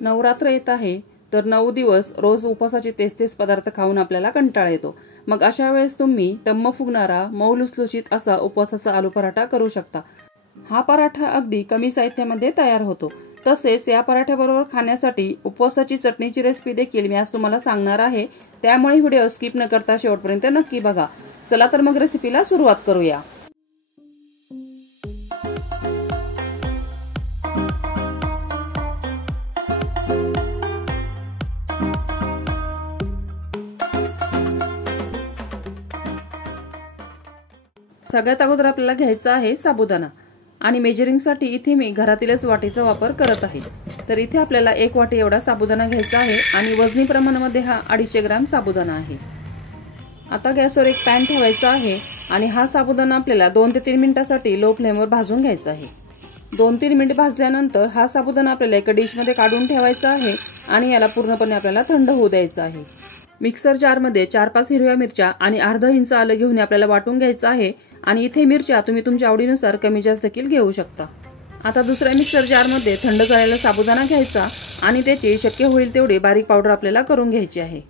नवरात्र येत आहे तर 9 दिवस रोज उपवासाचे तेच पदार्थ खाऊन आपल्याला कंटाळा येतो। मग अशा वेळेस तुम्ही टम्म फुगणारा मऊ लुसलुशीत असा उपवासाचा आलू पराठा करू शकता। हा पराठा अगदी कमी साहित्यामध्ये तयार होतो। तसेच या पराठ्याबरोबर खाण्यासाठी उपवासाची चटणीची रेसिपी देखील मी आज तुम्हाला सांगणार आहे, त्यामुळे व्हिडिओ स्किप न करता शेवटपर्यंत नक्की बघा। चला तर मग रेसिपीला सुरुवात करूया। सगळ्यात अगोदर आपल्याला घ्यायचा आहे साबुदाणा आणि मेजरिंगसाठी इथे मी घरातीलच वाटीचा वापर करत आहे। तर इथे आपल्याला 1 वाटी एवढा साबुदाणा घ्यायचा आहे आणि वजनी प्रमाणामध्ये हा 250 ग्रॅम साबुदाणा आहे। आता गॅसवर एक पॅन ठेवायचा आहे आणि हा साबुदाणा आपल्याला 2 ते 3 मिनिटांसाठी लो फ्लेमवर भाजून घ्यायचा आहे। 2-3 मिनिट भाजल्यानंतर हा साबुदाणा आपल्याला एका डिशमध्ये काढून ठेवायचा आहे आणि याला पूर्णपणे आपल्याला थंड होऊ द्यायचा आहे। मिक्सर जारमध्ये 4-5 हिरव्या मिरच्या आणि अर्धा इंच आलं घेऊन आपल्याला वाटून घ्यायचं आहे आणि इथे मिरच्या तुम्ही तुमच्या आवडीनुसार कमी जास्त देखील घेऊ शकता। आता दुसऱ्या मिक्सर जारमध्ये थंड झालेला साबुदाणा घ्यायचा आणि त्याची शक्य होईल तेवढी बारीक पावडर आपल्याला करून घ्यायची आहे।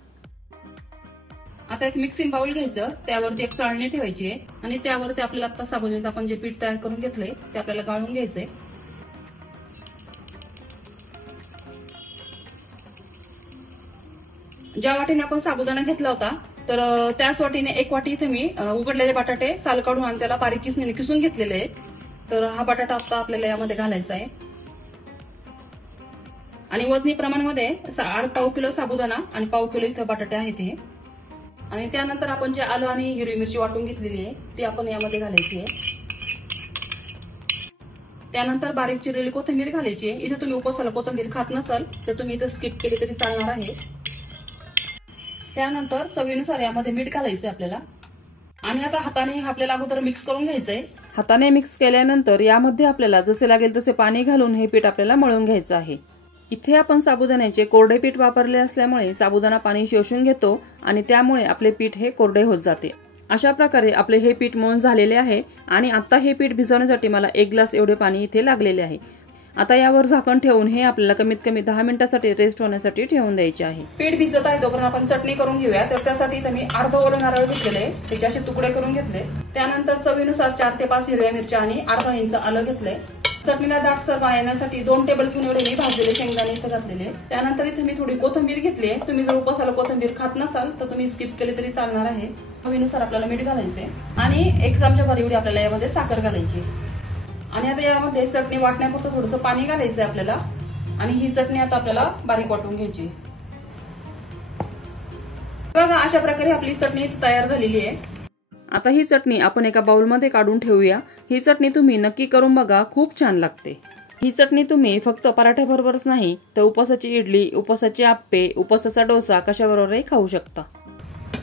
आता एक मिक्सिंग बाउल घ्यायचं, त्यावरती एक चाळणी ठेवायची आहे आणि त्यावरती आपल्याला आता साबुदाण्याचं आपण जे पीठ तयार करून घेतलंय ते आपल्याला गाळून घ्यायचंय। ज्या वाटीने आपण साबुदाणा घेतला होता तर त्याच वाटीने 1 वाटी इथे मी उकडलेले बटाटे साल काढून आणि त्याला बारीक किसणीने किसून घेतलेले आहेत। तर हा बटाटा आता आपल्याला यामध्ये घालायचा आहे आणि वजनी प्रमाणामध्ये 1/2 किलो साबुदाणा आणि 1/2 किलो इथे बटाटे आहेत हे। आणि त्यानंतर आपण जे आलं आणि हिरवी मिरची वाटून घेतलेली आहे ती आपण यामध्ये घालायची आहे। त्यानंतर बारीक चिरलेली कोथिंबीर घालायची आहे। इथे तुम्ही उपवासाला कोथिंबीर खात नसाल तर तुम्ही इथे स्किप केली तरी चालणार आहे। त्यानंतर चवीनुसार यामध्ये मीठ घालायचं आपल्याला आणि आता हाताने आपल्याला अगोदर मिक्स करून घ्यायचंय। हाताने मिक्स केल्यानंतर यामध्ये आपल्याला जसे लागेल तसे पाणी घालून हे पीठ आपल्याला मळून घ्यायचं आहे। इथे आपण साबुदाण्याचे कोरडे पीठ वापरले असल्यामुळे साबुदाणा पाणी शोषून घेतो आणि त्यामुळे आपले पीठ हे कोरडे होत जाते। अशा प्रकारे आपले हे पीठ मळून झालेले आहे आणि आता हे पीठ भिजवण्यासाठी मला 1 ग्लास एवढे पाणी इथे लागलेले आहे। आता यावर झाकण ठेवून हे आपल्याला कमीत कमी 10 मिनिटांसाठी रेस्ट होण्यासाठी ठेवून द्यायचे आहे। पीठ भिजत आहे तोपर्यंत आपण चटणी करून घेऊया। तर त्यासाठी इथे मी अर्धा ओलं नारळ घेतलेले, त्याचे असे तुकडे करून घेतले। त्यानंतर चवीनुसार 4 ते 5 हिरव्या मिरच्या आणि अर्धा इंच आलं घेतले। चटणीला दाटसर येण्यासाठी 2 टेबलस्पून एवढे मी भाजलेले शेंगदाणे इथे घातलेले। त्यानंतर इथे मी थोडी कोथिंबीर घेतली। तुम्ही जर उपवासाला कोथिंबीर खात नसाल तर तुम्ही स्किप केले तरी चालणार आहे। चवीनुसार आपल्याला मीठ घालायचे आणि 1 चमचाभर एवढी आपल्याला यामध्ये साखर घालायची आणि आता यामध्ये चटणी वाटण्यापुरतं थोडंसं पाणी घालायचंय आपल्याला आणि ही चटणी आता आपल्याला बारीक वाटून घ्यायची। बघा अशा प्रकारे आपली चटणी तयार झालेली आहे। आता ही चटणी आपण एका बाउलमध्ये काढून ठेवूया। ही चटणी तुम्ही नक्की करून बघा, खूप छान लागते। ही चटणी तुम्ही फक्त पराठ्याबरोबरच नाही तर उपवासाची इडली, उपवासाचे आप्पे, उपवासाचा डोसा कशाबरोबरही खाऊ शकता।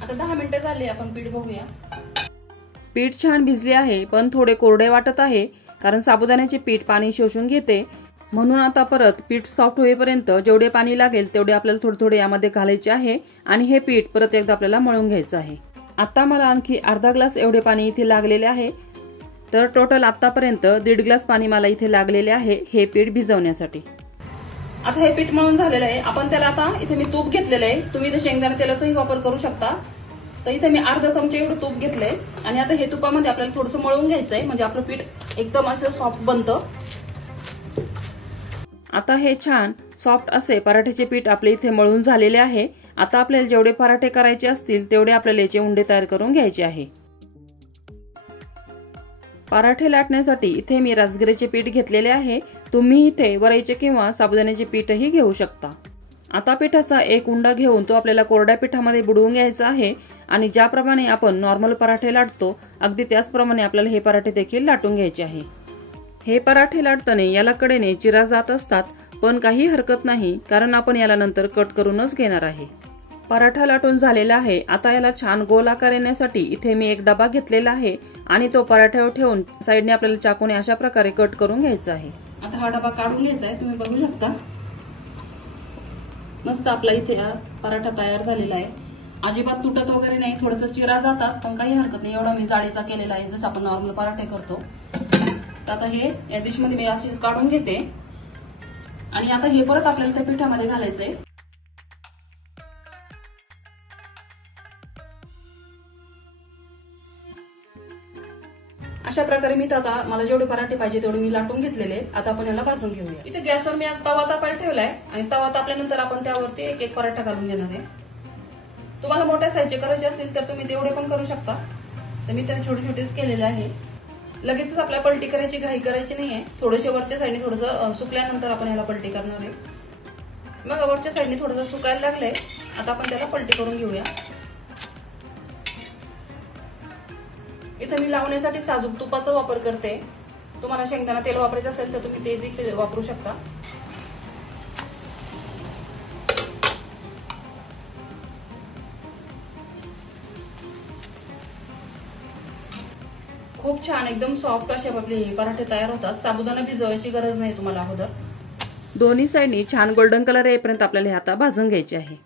आता 10 मिनिटं झाली, आपण पीठ बघूया। पीठ छान भिजले आहे पण थोडे कोरडे वाटत आहे कारण साबुदाण्याचे पीठ पाणी शोषून घेते, म्हणून आता परत पीठ सॉफ्ट होईपर्यंत जेवढे पाणी लागेल तेवढे आपल्याला थोडे यामध्ये घालायचे आहे आणि हे पीठ परत एकदा आपल्याला मळून घ्यायचं आहे। आता मला आणखी अर्धा ग्लास एवढे पाणी इथे लागलेले आहे, तर टोटल आतापर्यंत 1.5 ग्लास पाणी मला इथे लागलेले आहे हे पीठ भिजवण्यासाठी। आता हे पीठ मळून झालेलं आहे। आपण त्याला आता इथे मी तूप घेतलेलं आहे, तुम्ही इथे शेंगदाणा तेलाचाही वापर करू शकता। तर इथे मी अर्धा चमचा एवढं तूप घेतलंय आणि आता हे तुपामध्ये आपल्याला थोडंसं मळून घ्यायचंय म्हणजे आपलं पीठ एकदम असं सॉफ्ट बनतं। आता हे छान सॉफ्ट असे पराठ्याचे पीठ आपले इथे मळून झालेले आहे। आता आपल्याला जेवढे पराठे करायचे असतील तेवढे आपल्याला याचे उंडे तयार करून घ्यायचे आहे। पराठे लाटण्यासाठी इथे मी राजगिऱ्याचे पीठ घेतलेले आहे, तुम्ही इथे वरईचे किंवा साबुदाण्याचे पीठही घेऊ शकता। आता पिठाचा एक उंडा घेऊन तो आपल्याला कोरड्या पिठामध्ये बुडवून घ्यायचा आहे आणि ज्याप्रमाणे आपण नॉर्मल पराठे लाटतो अगदी त्याचप्रमाणे आपल्याला हे पराठे देखील लाटून घ्यायचे आहे। हे पराठे लाटताना याला कडेने चिरा जात असतात, पण काही हरकत नाही कारण आपण याला नंतर कट करूनच घेणार आहे। पराठा लाटून झालेला आहे। आता याला छान गोल आकार येण्यासाठी इथे मी एक डबा घेतलेला आहे आणि तो पराठ्यावर ठेवून साईडने आपल्याला चाकूने अशा प्रकारे कट करून घ्यायचा आहे। आता हा डबा काढून घ्यायचा आहे, तुम्ही बघू शकता मस्त आपला इथे पराठा तयार झालेला आहे। अजिबात तुटत वगैरे नाही, थोडस चिरा जातात पण काही हरकत नाही, एवढा मी जाडीचा केलेला आहे जसं आपण नॉर्मल पराठे करतो। तर आता हे या डिश मध्ये मी अशी काढून घेते आणि आता हे परत आपल्याला त्या पिठामध्ये घालायचंय. अशा प्रकारे मी आता मला जेवढे पराठे पाहिजे तेवढे मी लाटून घेतलेले. आता आपण याला भाजून घेऊया. इथे गॅसवर मी तवा तापायला ठेवलाय आणि तवा तापल्यानंतर आपण त्यावरती एक एक पराठा घालून घेणार आहे. तुम्हाला मोठ्या साईजचे करायचे असतील तर तुम्ही तेवढे पण करू शकता. तर मी त्याला छोटे छोटेच केलेले आहे. लगेचच आपल्याला पलटी करायची घाई करायची नाहीये. थोडेसे वरच्या साईडने थोडंसं सुकल्यानंतर आपण याला पलटी करणार आहे. मग वरच्या साईडने थोडंसं सुकायला लागलंय. आता आपण त्याला पलटी करून घेऊया. इथे मी लावण्यासाठी साजूक तुपाचा वापर करते. तुम्हाला शेंगदाणा तेल वापरायचं असेल तर तुम्ही ते देखील वापरू शकता. खूप छान एकदम सॉफ्ट असे आपले हे पराठे तयार होतात. साबुदाणा भिजवायची गरज नाही तुम्हाला अगोदर. दोन्ही साईडनी छान गोल्डन कलर येईपर्यंत आपल्याला हे आता भाजून घ्यायचे आहे.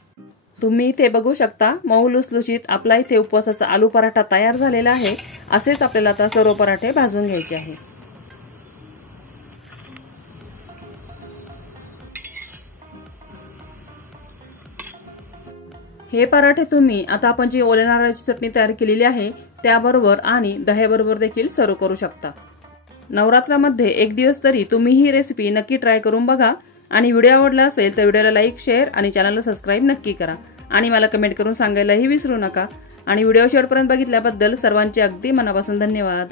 तुम्ही इथे बघू शकता मऊ लुसलुशीत आपला इथे उपवासाचा आलू पराठा तयार झालेला आहे. असेच आपल्याला आता सर्व पराठे भाजून घ्यायचे आहे. हे पराठे तुम्ही आता आपण जी ओल्या नारळाची चटणी तयार केलेली आहे त्याबरोबर आणि दह्याबरोबर देखील सर्व करू शकता. नवरात्रामध्ये एक दिवस तरी तुम्ही ही रेसिपी नक्की ट्राय करून बघा. आणि व्हिडिओ आवडला असेल तर व्हिडिओला लाईक, शेअर आणि चॅनलला सबस्क्राईब नक्की करा. आणि मला कमेंट करून सांगायलाही विसरू नका. आणि व्हिडिओ शेवटपर्यंत बघितल्याबद्दल सर्वांचे अगदी मनापासून धन्यवाद.